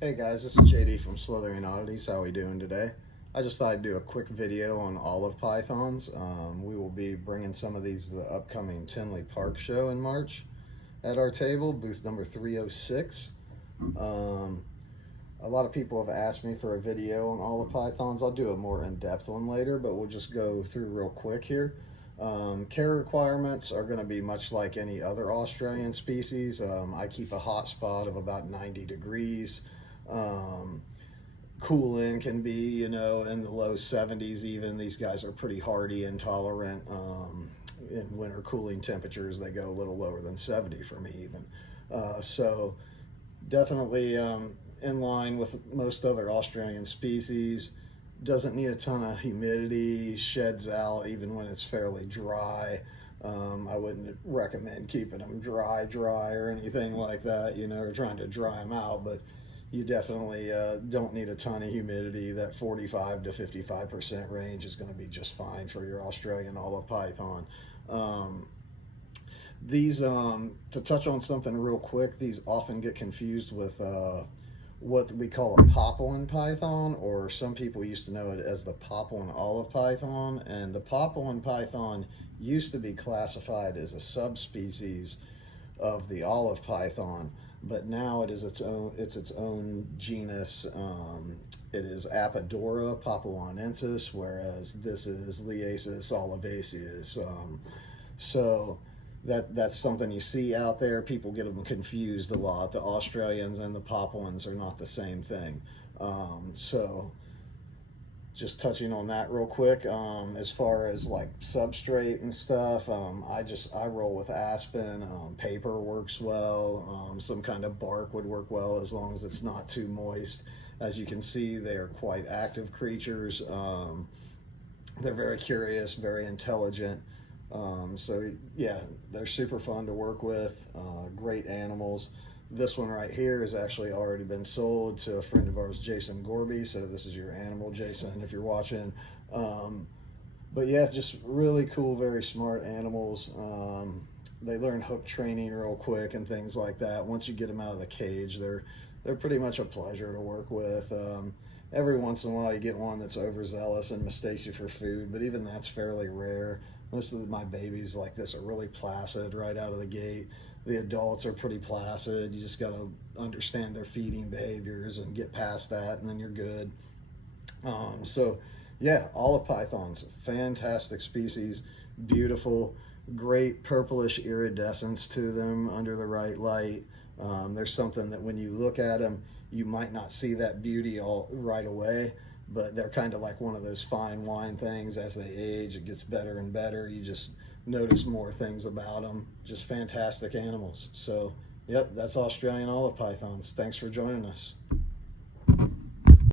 Hey guys, this is JD from Slithering Oddities. How are we doing today? I just thought I'd do a quick video on olive pythons. We will be bringing some of these to the upcoming Tinley Park show in March at our table, booth number 306. A lot of people have asked me for a video on olive pythons. I'll do a more in-depth one later, but we'll just go through real quick here. Care requirements are going to be much like any other Australian species. I keep a hot spot of about 90 degrees. Cooling can be, in the low 70s even. These guys are pretty hardy and tolerant. In winter cooling temperatures, they go a little lower than 70 for me even. So definitely in line with most other Australian species. Doesn't need a ton of humidity, sheds out even when it's fairly dry. I wouldn't recommend keeping them dry or anything like that, or trying to dry them out, but you definitely don't need a ton of humidity. That 45 to 55% range is going to be just fine for your Australian olive python. These, to touch on something real quick, these often get confused with what we call a Papuan python, or some people used to know it as the Papuan olive python. And the Papuan python used to be classified as a subspecies of the olive python, but now it is its own genus. It is Apodora papuanensis, whereas this is Liasis olivaceus. So that's something you see out there. People get them confused a lot. The Australians and the Papuans are not the same thing. So just touching on that real quick, as far as like substrate and stuff, I roll with aspen. Paper works well. Some kind of bark would work well as long as it's not too moist. As you can see, they are quite active creatures. They're very curious, very intelligent. So yeah, they're super fun to work with. Great animals. This one right here has actually already been sold to a friend of ours, Jason Gorby. So this is your animal, Jason, if you're watching. But yeah, just really cool, very smart animals. They learn hook training real quick and things like that. Once you get them out of the cage, they're pretty much a pleasure to work with. Every once in a while you get one that's overzealous and mistakes you for food, but even that's fairly rare. Most of my babies like this are really placid right out of the gate. The adults are pretty placid. You just got to understand their feeding behaviors and get past that, and then you're good. So yeah, olive pythons, fantastic species, beautiful, great purplish iridescence to them under the right light. There's something that when you look at them, you might not see that beauty all right away, but they're kind of like one of those fine wine things. As they age, it gets better and better. You just notice more things about them. Just fantastic animals. So yep, that's Australian olive pythons. Thanks for joining us.